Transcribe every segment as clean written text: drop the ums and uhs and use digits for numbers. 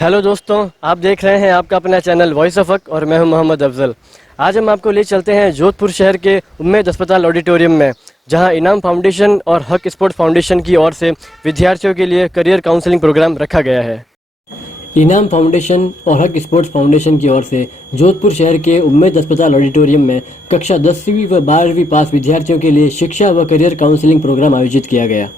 Hello दोस्तों, आप देख रहे हैं आपका अपना चैनल वॉइस ऑफ हक और मैं हूं मोहम्मद अफजल। आज हम आपको ले चलते हैं जोधपुर शहर के उम्मेद अस्पताल ऑडिटोरियम में, जहां इनाम फाउंडेशन और हक स्पोर्ट्स फाउंडेशन की ओर से विद्यार्थियों के लिए करियर काउंसलिंग प्रोग्राम रखा गया है। इनाम फाउंडेशन और हक स्पोर्ट्स फाउंडेशन की ओर से जोधपुर शहर के उम्मेद अस्पताल ऑडिटोरियम में कक्षा 10वीं व 12वीं पास विद्यार्थियों के लिए शिक्षा व करियर काउंसलिंग प्रोग्राम आयोजित किया गया।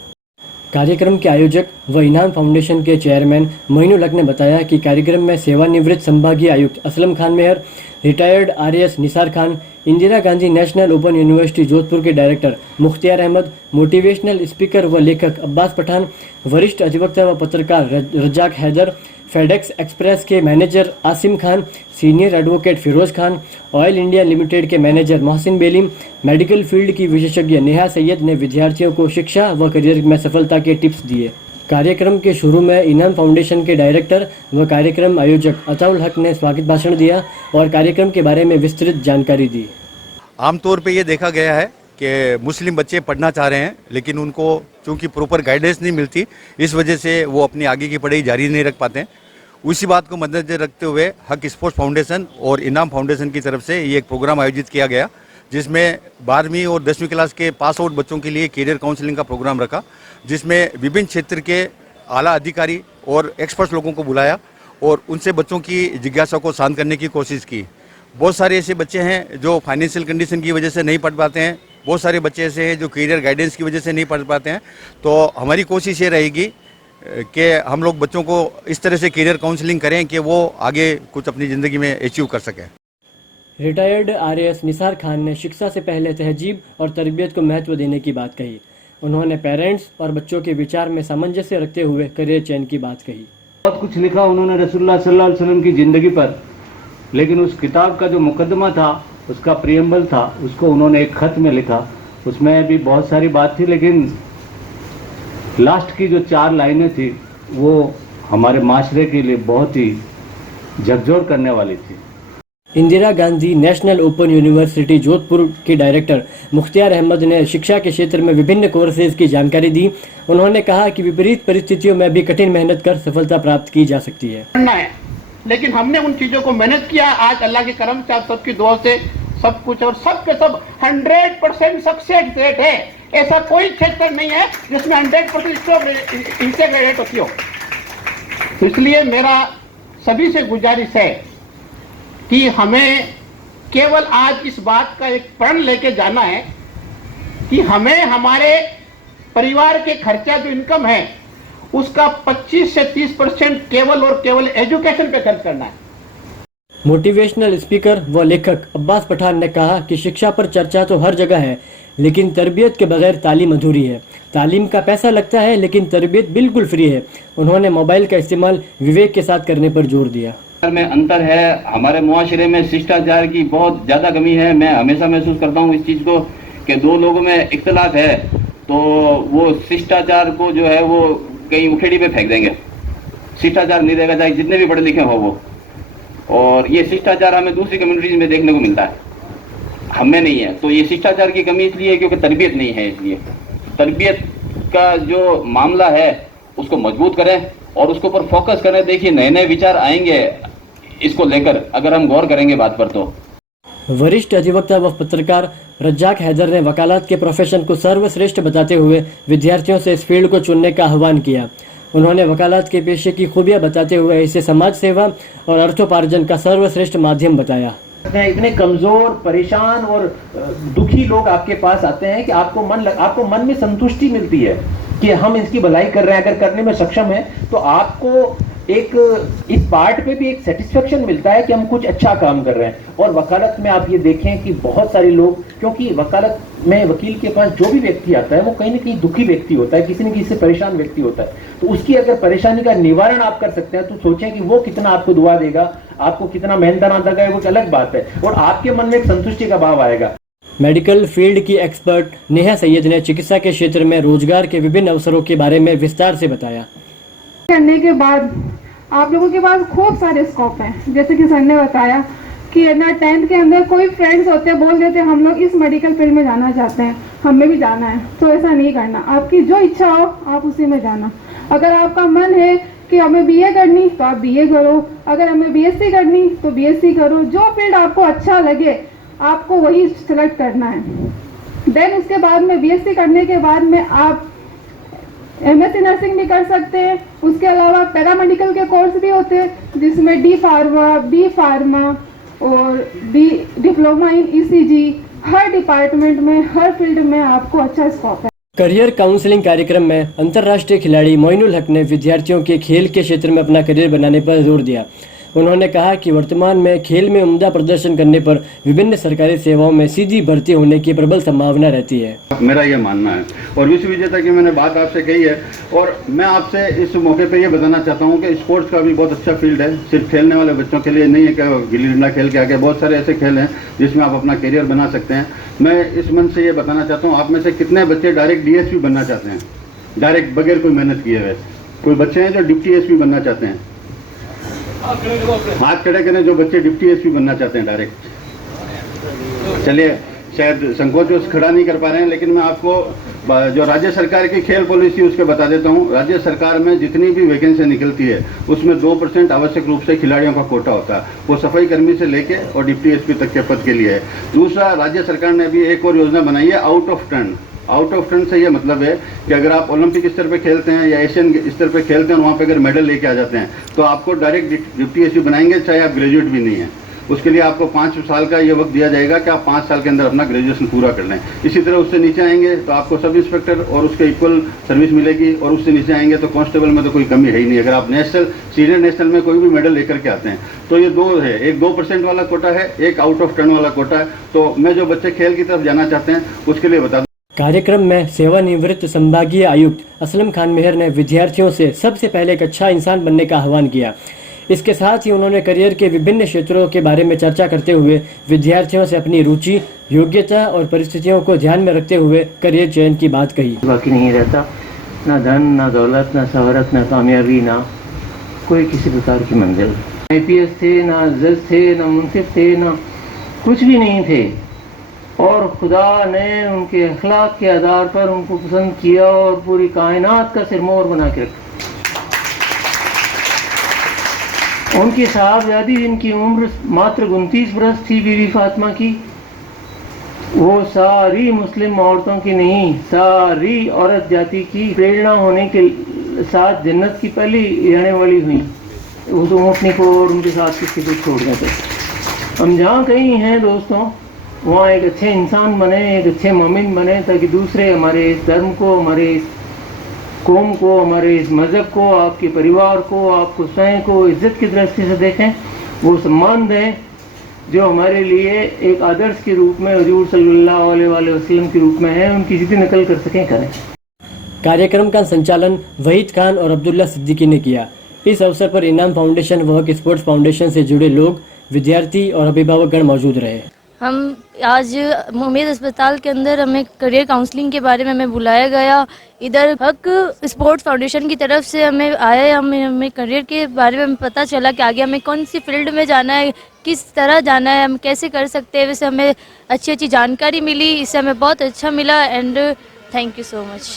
कार्यक्रम के आयोजक व इनाम फाउंडेशन के चेयरमैन मोइनुल हक ने बताया कि कार्यक्रम में सेवानिवृत्त संभागीय आयुक्त Aslam Khan Mehar, retired RAS Nisar Khan, Indira Gandhi national open university Jodhpur के director Mukhtiyar Ahmad, motivational speaker व लेखक अब्बास पठान, वरिष्ठ अधिवक्ता व पत्रकार रज्जाक हैदर, फेडेक्स एक्सप्रेस के manager Asim Khan, senior advocate Firoz Khan, oil India limited के manager Mohsin Belim, medical field की विशेषज्ञ नेहा सैयद ने विद्यार्थियों को शिक्षा व करियर में सफलता के टिप्स दिए। कार्यक्रम के शुरू में इनाम फाउंडेशन के डायरेक्टर व कार्यक्रम आयोजक अताउल हक ने स्वागत भाषण दिया और कार्यक्रम के बारे में विस्तृत जानकारी दी। आमतौर पे ये देखा गया है कि मुस्लिम बच्चे पढ़ना चाह रहे हैं, लेकिन उनको चूंकि प्रॉपर गाइडेंस नहीं मिलती, इस वजह से वो अपनी आगे की पढ़ाई जारी नहीं रख पाते हैं। उसी बात को मद्देनजर रखते हुए हक स्पोर्ट्स फाउंडेशन और इनाम फाउंडेशन की तरफ से ये एक प्रोग्राम आयोजित किया गया, जिसमें 12वीं और 10वीं क्लास के पास आउट बच्चों के लिए करियर काउंसलिंग का प्रोग्राम रखा, जिसमें विभिन्न क्षेत्र के आला अधिकारी और एक्सपर्ट्स लोगों को बुलाया और उनसे बच्चों की जिज्ञासा को शांत करने की कोशिश की। बहुत सारे ऐसे बच्चे हैं जो फाइनेंशियल कंडीशन की वजह से नहीं पढ़ पाते हैं, बहुत सारे बच्चे ऐसे हैं जो करियर गाइडेंस की वजह से नहीं पढ़ पाते हैं। तो हमारी कोशिश ये रहेगी कि हम लोग बच्चों को इस तरह से करियर काउंसलिंग करें कि वो आगे कुछ अपनी ज़िंदगी में अचीव कर सकें। रिटायर्ड आरएएस निसार खान ने शिक्षा से पहले तहजीब और तरबियत को महत्व देने की बात कही। उन्होंने पेरेंट्स और बच्चों के विचार में सामंजस्य रखते हुए करियर चयन की बात कही। बहुत कुछ लिखा उन्होंने रसूलुल्लाह सल्लल्लाहु अलैहि वसल्लम की ज़िंदगी पर, लेकिन उस किताब का जो मुकदमा था, उसका प्रियम्बल था, उसको उन्होंने एक खत में लिखा। उसमें भी बहुत सारी बात थी, लेकिन लास्ट की जो 4 लाइनें थी वो हमारे माशरे के लिए बहुत ही झकझोर करने वाली थी। Indira Gandhi national open university Jodhpur के डायरेक्टर मुख्तियार अहमद ने शिक्षा के क्षेत्र में विभिन्न कोर्सेज की जानकारी दी। उन्होंने कहा कि विपरीत परिस्थितियों में भी कठिन मेहनत कर सफलता प्राप्त की जा सकती है, लेकिन हमने उन चीजों को मेहनत किया। आज अल्लाह के करम से, आप सबकी दुआ से सब कुछ, और सब के सब 100% सक्सेस रेट है। ऐसा कोई क्षेत्र नहीं है जिसमें 100% इंटेग्रेट होती हो। इसलिए मेरा सभी से गुजारिश है कि हमें केवल आज इस बात का एक प्रण लेके जाना है कि हमें हमारे परिवार के खर्चा जो इनकम है उसका 25 से 30% केवल और केवल एजुकेशन पे खर्च करना है। मोटिवेशनल स्पीकर व लेखक अब्बास पठान ने कहा कि शिक्षा पर चर्चा तो हर जगह है, लेकिन तरबियत के बगैर तालीम अधूरी है। तालीम का पैसा लगता है, लेकिन तरबियत बिल्कुल फ्री है। उन्होंने मोबाइल का इस्तेमाल विवेक के साथ करने पर जोर दिया। में अंतर है, हमारे मुआशरे में शिष्टाचार की बहुत ज़्यादा कमी है। मैं हमेशा महसूस करता हूँ इस चीज़ को कि 2 लोगों में इख्तलाफ है तो वो शिष्टाचार को जो है वो कहीं उखेड़ी पे फेंक देंगे। शिष्टाचार नहीं रहेगा, चाहे जितने भी पढ़े लिखे हो वो। और ये शिष्टाचार हमें दूसरी कम्युनिटीज में देखने को मिलता है, हमें नहीं है। तो ये शिष्टाचार की कमी इसलिए है क्योंकि तरबियत नहीं है। इसलिए तरबियत का जो मामला है उसको मजबूत करें और उसके ऊपर फोकस करें। देखिए नए नए विचार आएंगे इसको लेकर, अगर हम गौर करेंगे बात पर। तो वरिष्ठ अधिवक्ता व पत्रकार रज्जाक हैदर ने वकालत के प्रोफेशन को सर्वश्रेष्ठ बताते हुए विद्यार्थियों से इस फील्ड को चुनने का आह्वान किया। उन्होंने वकालत के पेशे की खूबियां बताते हुए इसे समाज सेवा और अर्थोपार्जन का सर्वश्रेष्ठ माध्यम बताया। इतने कमजोर, परेशान और दुखी लोग आपके पास आते हैं कि आपको मन में संतुष्टि मिलती है कि हम इसकी भलाई कर रहे हैं। अगर करने में सक्षम है तो आपको एक इस पार्ट पे भी एक सेटिस्फेक्शन मिलता है कि हम कुछ अच्छा काम कर रहे हैं। और वकालत में आप ये देखें कि बहुत सारे लोग, क्योंकि वकालत में वकील के पास जो भी व्यक्ति आता है वो कहीं ना कहीं दुखी व्यक्ति होता है, किसी न किसी से परेशान व्यक्ति होता है। तो उसकी अगर परेशानी का निवारण आप कर सकते हैं तो सोचें कि वो कितना आपको दुआ देगा, आपको कितना मेहनताना देगा, वो एक अलग बात है। और आपके मन में एक संतुष्टि का भाव आएगा। मेडिकल फील्ड की एक्सपर्ट नेहा सैयद ने चिकित्सा के क्षेत्र में रोजगार के विभिन्न अवसरों के बारे में विस्तार से बताया। करने के बाद आप लोगों के पास खूब सारे स्कोप हैं। जैसे कि सर ने बताया कि ना 10th के अंदर कोई फ्रेंड्स होते हैं, बोल देते हैं हम लोग इस मेडिकल फील्ड में जाना चाहते हैं, हमें भी जाना है। तो ऐसा नहीं करना, आपकी जो इच्छा हो आप उसी में जाना। अगर आपका मन है कि हमें बीए करनी तो आप बीए करो, अगर हमें बीएससी करनी तो बीएससी करो, जो फील्ड आपको अच्छा लगे आपको वही सिलेक्ट करना है। देन उसके बाद में बीएससी करने के बाद में आप एमएससी नर्सिंग भी कर सकते हैं। उसके अलावा पैरामेडिकल के कोर्स भी होते हैं जिसमें डी फार्मा, बी फार्मा और D diploma in ECG, her department में हर फील्ड में आपको अच्छा स्कोप है। करियर काउंसलिंग कार्यक्रम में अंतर्राष्ट्रीय खिलाड़ी मोइनुल हक ने विद्यार्थियों के खेल के क्षेत्र में अपना करियर बनाने पर जोर दिया। उन्होंने कहा कि वर्तमान में खेल में उम्दा प्रदर्शन करने पर विभिन्न सरकारी सेवाओं में सीधी भर्ती होने की प्रबल संभावना रहती है। मेरा ये मानना है और विश्व विजेता की मैंने बात आपसे कही है और मैं आपसे इस मौके पे ये बताना चाहता हूँ कि स्पोर्ट्स का भी बहुत अच्छा फील्ड है, सिर्फ खेलने वाले बच्चों के लिए नहीं है कि गिल्ली डंडा खेल के आगे बहुत सारे ऐसे खेल हैं जिसमें आप अपना करियर बना सकते हैं। मैं इस मंच से ये बताना चाहता हूँ, आप में से कितने बच्चे डायरेक्ट डीएसपी बनना चाहते हैं, डायरेक्ट बगैर कोई मेहनत किए हुए? कोई बच्चे हैं जो डिप्टी एसपी बनना चाहते हैं? हाथ खड़े करें जो बच्चे डिप्टी एसपी बनना चाहते हैं डायरेक्ट। चलिए, शायद संकोच खड़ा नहीं कर पा रहे हैं, लेकिन मैं आपको जो राज्य सरकार की खेल पॉलिसी उसके बता देता हूँ। राज्य सरकार में जितनी भी वैकेंसी निकलती है उसमें 2% आवश्यक रूप से खिलाड़ियों का कोटा होता है, वो सफाई कर्मी से लेके और डिप्टी एसपी तक के पद के लिए है। दूसरा, राज्य सरकार ने अभी एक और योजना बनाई है out of turn. Out of turn से ये मतलब है कि अगर आप ओलंपिक स्तर पे खेलते हैं या एशियन स्तर पे खेलते हैं और वहाँ पे अगर मेडल लेके आ जाते हैं तो आपको डायरेक्ट डिप्टी एसपी बनाएंगे, चाहे आप ग्रेजुएट भी नहीं है। उसके लिए आपको 5 साल का ये वक्त दिया जाएगा कि आप 5 साल के अंदर अपना ग्रेजुएशन पूरा कर लें। इसी तरह उससे नीचे आएंगे तो आपको सब इंस्पेक्टर और उसके इक्वल सर्विस मिलेगी, और उससे नीचे आएंगे तो कांस्टेबल में तो कोई कमी है ही नहीं। अगर आप नेशनल सीनियर नेशनल में कोई भी मेडल लेकर के आते हैं तो ये दो है, एक 2% वाला कोटा है, एक आउट ऑफ टर्न वाला कोटा है। तो मैं जो बच्चे खेल की तरफ जाना चाहते हैं उसके लिए बता दूं। कार्यक्रम में सेवानिवृत्त संभागीय आयुक्त असलम खान मेहर ने विद्यार्थियों से सबसे पहले एक अच्छा इंसान बनने का आह्वान किया। इसके साथ ही उन्होंने करियर के विभिन्न क्षेत्रों के बारे में चर्चा करते हुए विद्यार्थियों से अपनी रुचि, योग्यता और परिस्थितियों को ध्यान में रखते हुए करियर चयन की बात कही। बाकी नहीं रहता, ना धन, ना दौलत, ना शोहरत, ना कामयाबी, ना कोई किसी प्रकार की मंजिल। IPS थे, ना जज थे, ना मुंसिफ थे, ना कुछ भी नहीं थे, और खुदा ने उनके अखलाक के आधार पर उनको पसंद किया और पूरी कायनात का सिरमौर बना के रखा। उनकी साहबजादी जिनकी उम्र मात्र 29 बरस थी, बीवी फातिमा की, वो सारी मुस्लिम औरतों की नहीं, सारी औरत जाति की प्रेरणा होने के साथ जन्नत की पहली जाने वाली हुई। वो तो ऊँटनी को और उनके साथ किसी को छोड़ देते। हम जहाँ कहीं हैं दोस्तों, वहाँ एक अच्छे इंसान बने, एक अच्छे मोमिन बने, ताकि दूसरे हमारे इस धर्म को, हमारे इस कौम को, हमारे इस मज़हब को, आपके परिवार को, आपको स्वयं को इज्जत की दृष्टि से देखें, वो सम्मान दें जो हमारे लिए एक आदर्श के रूप में हुजूर सल्लल्लाहु अलैहि वसल्लम के रूप में है, उनकी जितनी नकल कर सकें करें। कार्यक्रम का संचालन वहीद खान और अब्दुल्ला सिद्दीकी ने किया। इस अवसर पर इनाम फाउंडेशन व हक स्पोर्ट्स फाउंडेशन से जुड़े लोग, विद्यार्थी और अभिभावकगण मौजूद रहे। हम आज उम्मेद अस्पताल के अंदर हमें करियर काउंसलिंग के बारे में हमें बुलाया गया। इधर हक स्पोर्ट्स फाउंडेशन की तरफ से हमें आया, हमें करियर के बारे में पता चला कि आगे हमें कौन सी फील्ड में जाना है, किस तरह जाना है, हम कैसे कर सकते हैं। वैसे हमें अच्छी जानकारी मिली, इससे हमें बहुत अच्छा मिला and thank you so much.